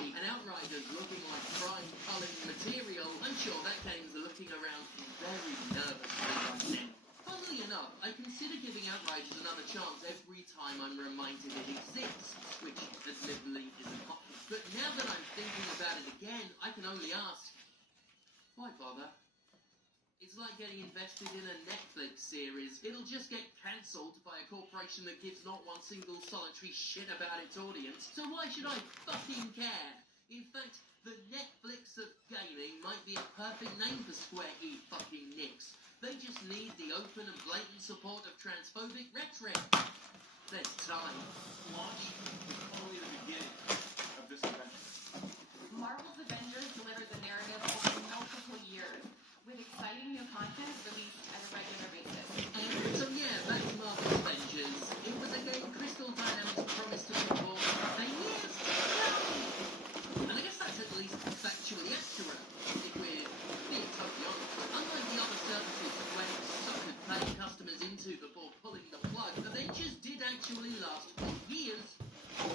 Gravity and Outriders looking like prime culling material, I'm sure that game's looking around very nervously right now. Funnily enough, I consider giving Outriders another chance every time I'm reminded it exists, which admittedly isn't often. But now that I'm thinking about it again, I can only ask, why bother? It's like getting invested in a Netflix series. It'll just get cancelled by a corporation that gives not one single solitary shit about its audience. So why should I fucking care? In fact, the Netflix of gaming might be a perfect name for Square fucking Nicks. They just need the open and blatant support of transphobic rhetoric. There's time. Launch is only the beginning of this adventure. Marvel's Avengers delivered the narrative over multiple years, with exciting new content released at a regular basis. So yeah, back to Marvel's Avengers. It was a game Crystal Dynamics promised to support for 10 years. And I guess that's at least factually accurate, if we're being totally honest. Unlike the other services Square suckered paying customers into before pulling the plug, Avengers did actually last for years.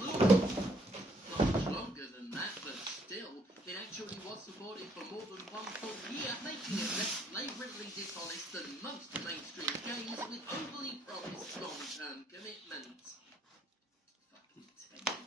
Not much longer than that, but still, it actually was supported for more than one full year, making it less flagrantly dishonest than most mainstream games with overly promised long-term commitments. Fucking technical.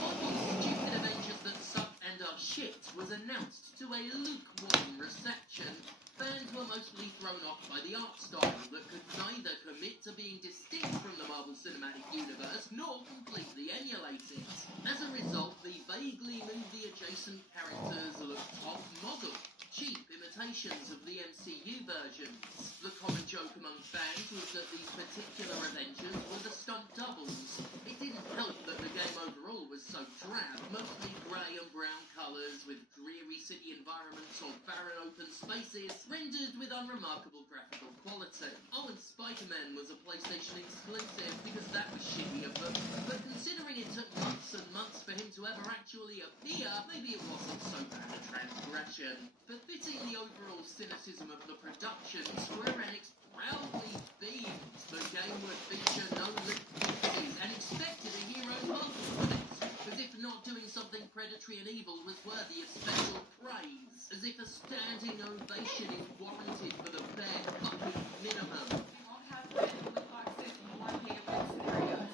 Marvel's stupid Avengers that suck and are shit was announced to a lukewarm reception. Fans were mostly thrown off by the art style that could neither commit to being distinct from the Marvel Cinematic Universe nor completely emulate it. As a result, the vaguely movie-adjacent characters looked off-model, cheap imitations of the MCU versions. The common joke among fans was that these particular Avengers were the stunt doubles. It didn't help that the game overall was so drab, mostly grey and brown colours with dreary city environments or barren open spaces, rendered with unremarkable graphical quality. Oh, and Spider-Man was a PlayStation exclusive because that was shitty of them, but considering it took months and months for him to ever actually appear, maybe it wasn't so bad a transgression. Befitting the overall cynicism of the production, Square Enix proudly beamed the game would feature no loot boxes and expected a hero multiple, as if not doing something predatory and evil was worthy of special praise, as if a standing ovation is warranted for the bare fucking minimum. We won't have random loot boxes or pay-to-win scenarios.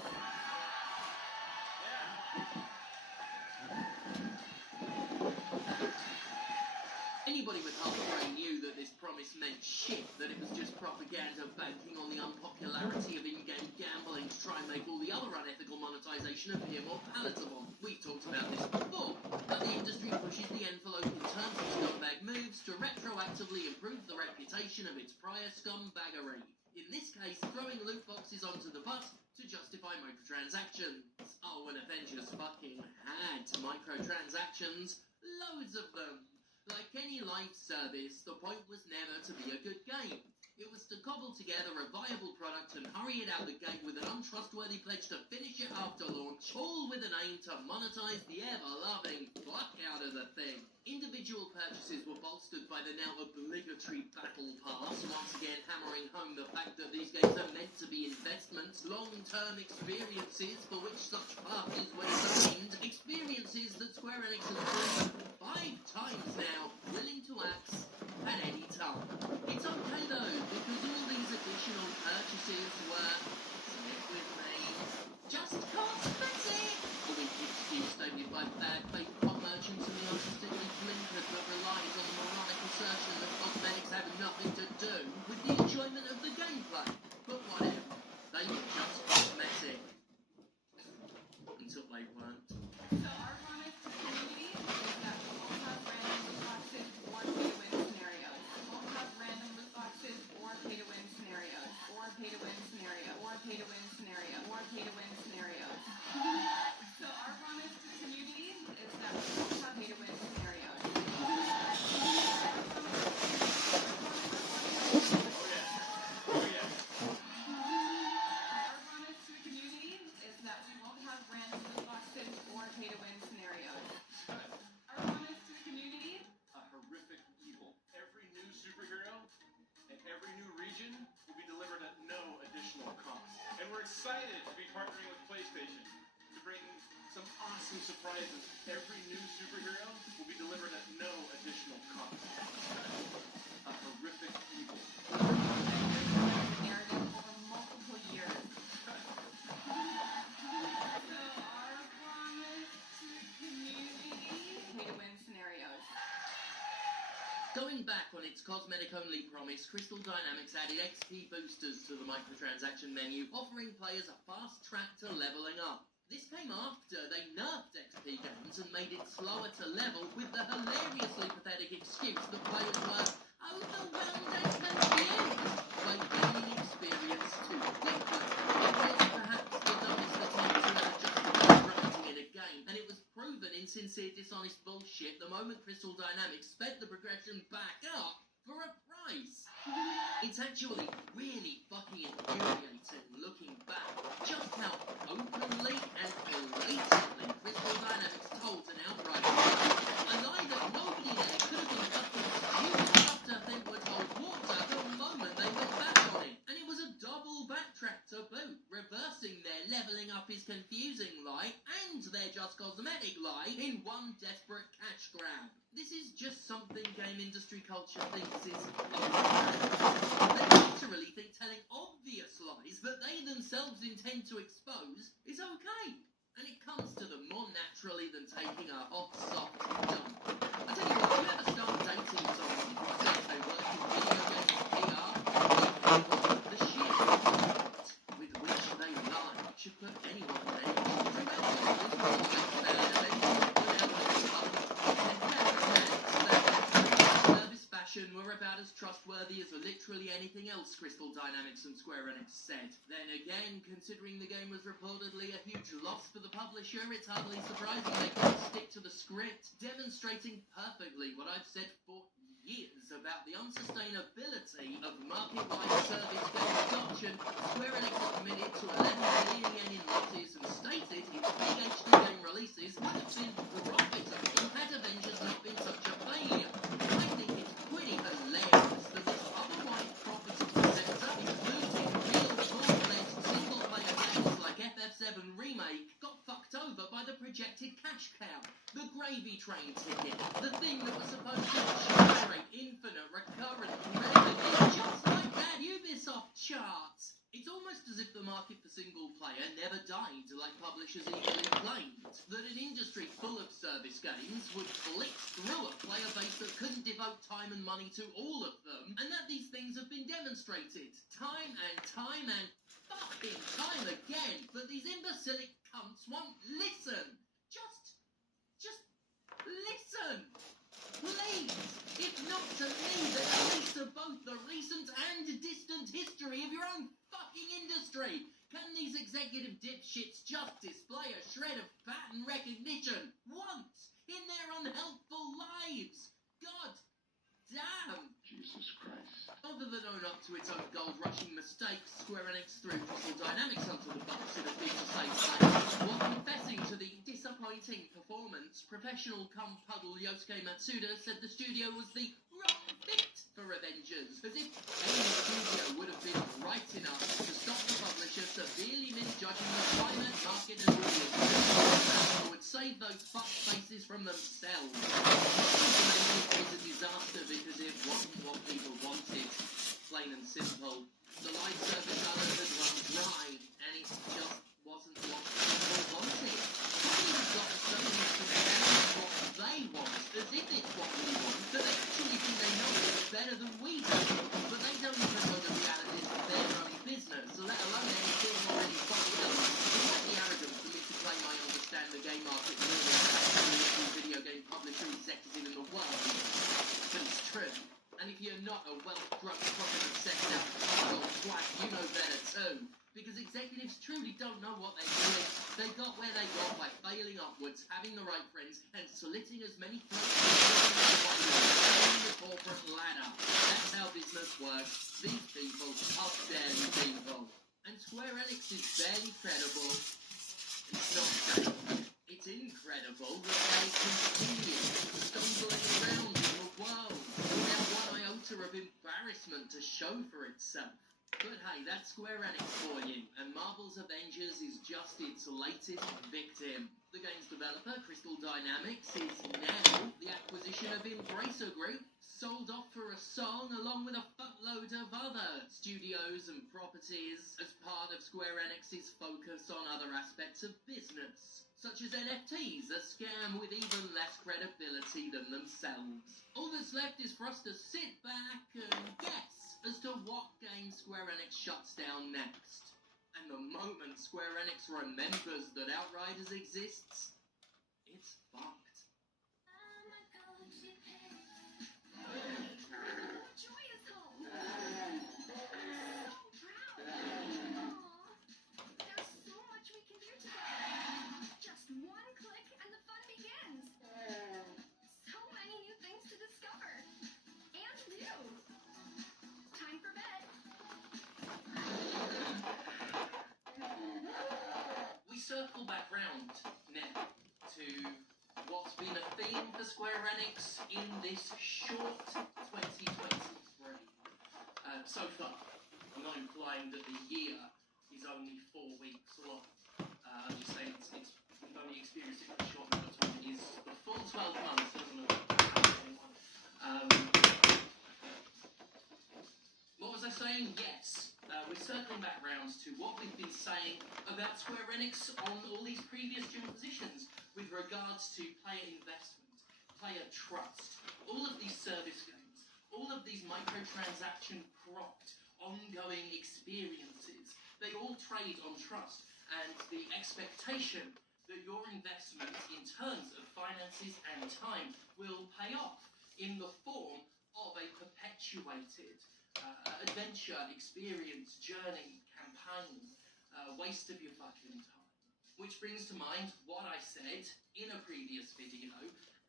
Anybody with half a brain knew that this promise meant shit, that it was just propaganda banking on the unpopularity of in-game gambling to try and make all the other unethical monetization appear more palatable. We've talked about this before, but the industry pushes the envelope in terms of scumbag moves to retroactively improve the reputation of its prior scumbaggery. In this case, throwing loot boxes onto the bus to justify microtransactions. Oh, and Avengers fucking had microtransactions. Loads of them. Like any live service, the point was never to be a good game. It was to cobble together a viable product and hurry it out the gate with an untrustworthy pledge to finish it after launch, all with an aim to monetize the ever-loving fuck out of the thing. Individual purchases were bolstered by the now obligatory Battle Pass, once again hammering home the fact that these games are meant to be investments, long-term experiences for which such parties were designed, experiences that Square Enix has proven 5 times now, willing to axe at any time. It's okay though, because all these additional purchases were, stick with me, just cosmetic. A weak excuse stated by bad faith pop merchants and the artistically blinkered that relies on the moronic assertion that cosmetics have nothing to do with the enjoyment of the gameplay. But whatever, they were just cosmetic. Until they weren't. So our promise to the community is that we won't have random loot boxes or pay-to-win scenarios. We won't have random loot boxes or pay-to-win scenarios. Or pay-to-win scenario. Or pay-to-win scenario. Or pay-to-win scenarios. So our promise to the community is that we won't have pay-to-win scenarios. Our promise to the community is that we won't have random loot boxes or pay-to-win scenarios. Our promise to the community. A horrific evil. Every new superhero and every new region will be delivered at no additional cost. And we're excited to be partnering with PlayStation to bring some awesome surprises surprise is every new superhero will be delivered at no additional cost. A horrific evil. Narrative over multiple years. So our promise to community. Pay-to-win scenarios. Going back on its cosmetic-only promise, Crystal Dynamics added XP boosters to the microtransaction menu, offering players a fast track to leveling up. This came after they nerfed XP games and made it slower to level, with the hilariously pathetic excuse that players were overwhelmed and confused by gaining experience too quickly. It was perhaps the dumbest attempt to ever justify gravity in a game, and it was proven insincere, dishonest bullshit the moment Crystal Dynamics sped the progression back up for a price. It's actually really fucking infuriating looking back just how openly and blatantly Crystal Dynamics told an outright lie. A lie that nobody there could have been fucking stupid enough to think would hold water the moment they went back on it. And it was a double backtrack to boot, reversing their leveling up is confusing lie and their just cosmetic lie in one desperate cash grab. This is just something game industry culture thinks is okay. They literally think telling obvious lies that they themselves intend to expose is okay. And it comes to them more naturally than taking a hot, soft dump. I tell you what, if you ever start dating someone who says they work in video games PR, the sheer delight with which they lie should put anyone on edge. Were about as trustworthy as literally anything else Crystal Dynamics and Square Enix said. Then again, considering the game was reportedly a huge loss for the publisher, it's hardly surprising they couldn't stick to the script, demonstrating perfectly what I've said for years about the unsustainability of market-wide service game adoption. Square Enix admitted to 11 billion yen in losses and stated its big HD game releases would have been profitable had Avengers not been such a failure. I think it's pretty hilarious that this otherwise profitable sector, including real full-fledged single-player games like FF7 Remake, got fucked over by the projected cash cow, the gravy train ticket, the thing that was supposed to generate infinite recurrent revenue, just like that Ubisoft charts. It's almost as if the market for single-player never died, like publishers eagerly claimed. That an industry full of service games would blitz through a player base that couldn't devote time and money to all of them, and that these things have been demonstrated time and fucking time again. But these imbecilic cunts won't listen. Just listen. Please, if not to me, then at least to both the recent and distant history of your own fucking industry. Can these executive dipshits just display a shred of pattern recognition once in their unhelpful lives? God damn! Jesus Christ. Other than own up to its own gold-rushing mistakes, Square Enix threw Crystal Dynamics onto the bus in a bid to save face, while confessing to the disappointing performance. Professional cum-puddle Yosuke Matsuda said the studio was the wrong fit for Avengers, as if any studio would have been right enough to stop the publisher severely misjudging the climate, market, and audience, would save those fuck faces from themselves. It was a disaster because it wasn't what people wanted. Plain and simple. The live service others had run dry, and it just wasn't what people wanted. Companies got so used to telling us what they want, as if it's what we want, that they actually think they know it better than we do. But they don't even know the realities of their own business, let alone anything already fucked up. It might be arrogant for me to claim I understand the game market more than any video game publisher executive in the world, but it's true. And if you're not a well-drunk, properly sexed out asshole twat, you know better too. Because executives truly don't know what they're doing. They got where they got by failing upwards, having the right friends, and slitting as many throats as they can the corporate ladder. That's how business works. These people are barely people. And Square Enix is barely credible. It's not fake. It's incredible that they continue stumbling around in the world without one iota of embarrassment to show for itself. But hey, that's Square Enix for you, and Marvel's Avengers is just its latest victim. The game's developer, Crystal Dynamics, is now the acquisition of Embracer Group, sold off for a song along with a fuckload of other studios and properties as part of Square Enix's focus on other aspects of business, such as NFTs, a scam with even less credibility than themselves. All that's left is for us to sit back and guess as to what game Square Enix shuts down next. And the moment Square Enix remembers that Outriders exists, it's fucked. Joy is home. I'm so proud. Aw, there's so much we can do together. Just one click and the fun begins. So many new things to discover and do. Time for bed. We circle back round now to what's been a theme for Square Enix in this short 2023. So far, I'm not implying that the year is only 4 weeks long. I'm just saying we've only experienced it for a short amount of time. It is the full 12 months, doesn't it? What was I saying? Yes. We're circling back round to what we've been saying about Square Enix on all these previous positions with regards to player investment, player trust, all of these service games, all of these microtransaction propped, ongoing experiences. They all trade on trust and the expectation that your investment in terms of finances and time will pay off in the form of a perpetuated adventure, experience, journey, campaign, waste of your fucking time. Which brings to mind what I said in a previous video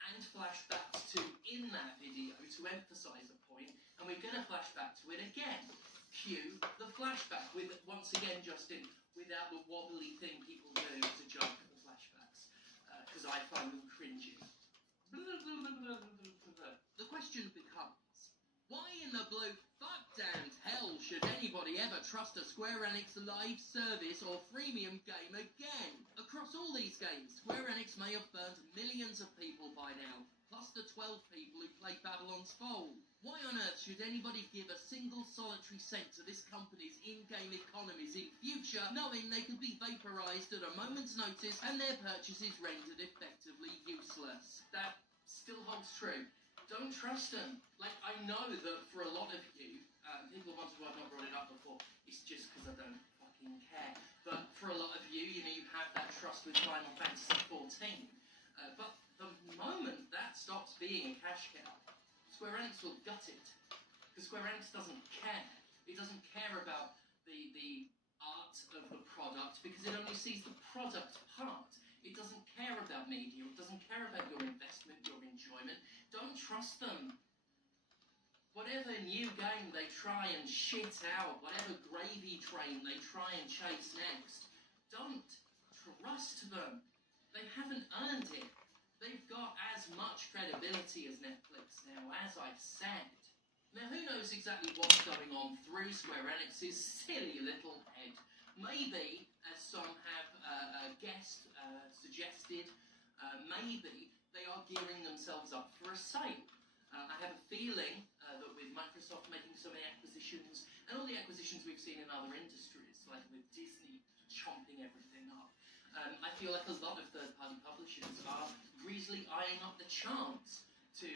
and flash back to in that video to emphasise a point, and we're going to flash back to it again. Cue the flashback with, once again, Justin, without the wobbly thing people do to jump at the flashbacks, because I find them cringy. The question becomes, why in the blue fuck-damned hell should anybody ever trust a Square Enix live service or freemium game again? Across all these games, Square Enix may have burned millions of people by now, plus the 12 people who played Babylon's Fall. Why on earth should anybody give a single solitary cent to this company's in-game economies in future, knowing they could be vaporised at a moment's notice and their purchases rendered effectively useless? That still holds true. Don't trust them. Like, I know that for a lot of you, people wonder why I've not brought it up before. It's just because I don't fucking care. But for a lot of you, you have that trust with Final Fantasy XIV. But the moment that stops being a cash cow, Square Enix will gut it. Because Square Enix doesn't care. It doesn't care about the art of the product because it only sees the product part. It doesn't care about media. It doesn't care about your investment, your enjoyment. Don't trust them. Whatever new game they try and shit out, whatever gravy train they try and chase next, don't trust them. They haven't earned it. They've got as much credibility as Netflix now, as I said. Now, who knows exactly what's going on through Square Enix's silly little head? Maybe, as some have guessed, suggested, maybe they are gearing themselves up for a sale. I have a feeling that with Microsoft making so many acquisitions, and all the acquisitions we've seen in other industries, like with Disney chomping everything up, I feel like a lot of third-party publishers are greasily eyeing up the chance to